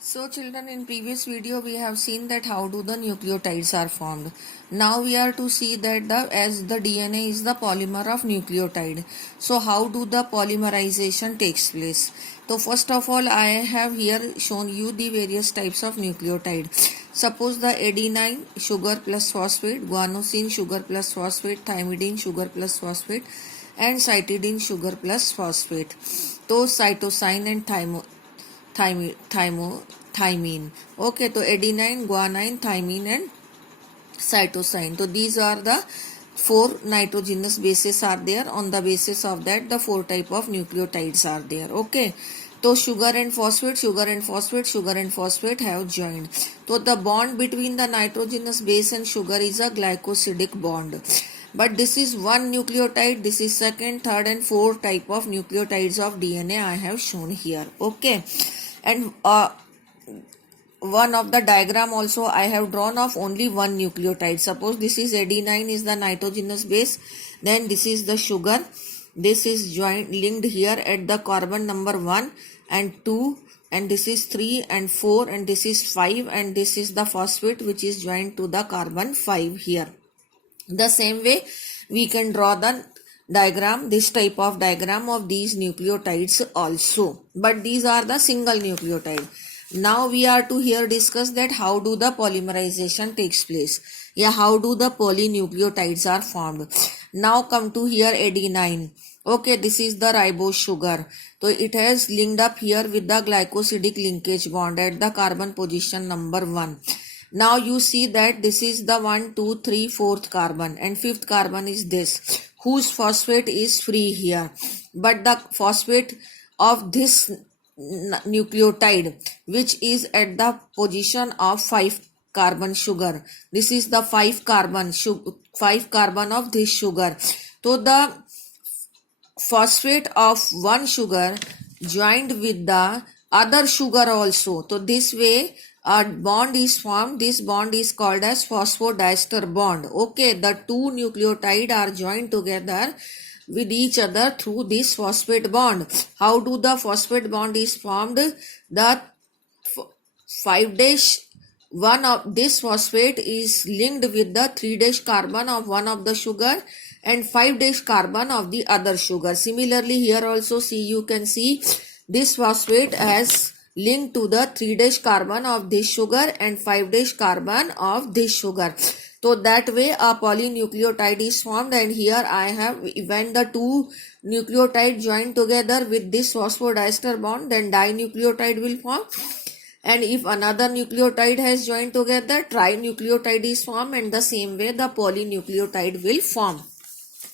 So children, in previous video we have seen that how do the nucleotides are formed. Now we are to see that as the DNA is the polymer of nucleotide. So how do the polymerization takes place? So first of all I have here shown you the various types of nucleotide. Suppose the adenine sugar plus phosphate, guanosine sugar plus phosphate, thymidine sugar plus phosphate and cytidine sugar plus phosphate. So cytosine and thymine. Okay, so adenine, guanine, thymine and cytosine. So these are the four nitrogenous bases are there. On the basis of that, the four type of nucleotides are there. Okay. So sugar and phosphate have joined. So the bond between the nitrogenous base and sugar is a glycosidic bond. But this is one nucleotide, this is second, third and fourth type of nucleotides of DNA I have shown here. Okay. And one of the diagram also I have drawn of only one nucleotide. Suppose this is adenine is the nitrogenous base, then this is the sugar. This is joined linked here at the carbon number 1 and 2, and this is 3 and 4, and this is 5, and this is the phosphate which is joined to the carbon 5 here. The same way we can draw the diagram, this type of diagram of these nucleotides also, but these are the single nucleotide. Now we are to here discuss that how do the polymerization takes place. Yeah, how do the polynucleotides are formed. Now come to here adenine. Okay, this is the ribose sugar. So it has linked up here with the glycosidic linkage bond at the carbon position number 1. Now you see that this is the 1, 2, 3, 4th carbon and 5th carbon is this, whose phosphate is free here. But the phosphate of this nucleotide which is at the position of 5 carbon sugar, this is the 5 carbon of this sugar. So the phosphate of one sugar joined with the other sugar also. So this way a bond is formed. This bond is called as phosphodiester bond. Okay, the two nucleotide are joined together with each other through this phosphate bond. How do the phosphate bond is formed? The 5' one of this phosphate is linked with the 3' carbon of one of the sugar and 5' carbon of the other sugar. Similarly here also see, you can see this phosphate has linked to the 3' carbon of this sugar and 5' carbon of this sugar. So that way a polynucleotide is formed, and here I have, when the two nucleotide join together with this phosphodiester bond, then dinucleotide will form. And if another nucleotide has joined together, trinucleotide is formed, and the same way the polynucleotide will form.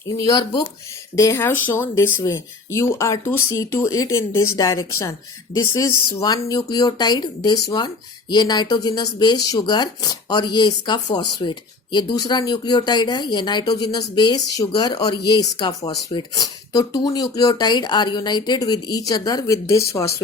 In your book they have shown this way. You are to see to it in this direction. This is one nucleotide, this one, ये nitrogenous base sugar और ये इसका phosphate. ये दूसरा nucleotide है, ये nitrogenous base sugar और ये इसका फॉस्फेट. तो two nucleotide are united with each other with this phosphate.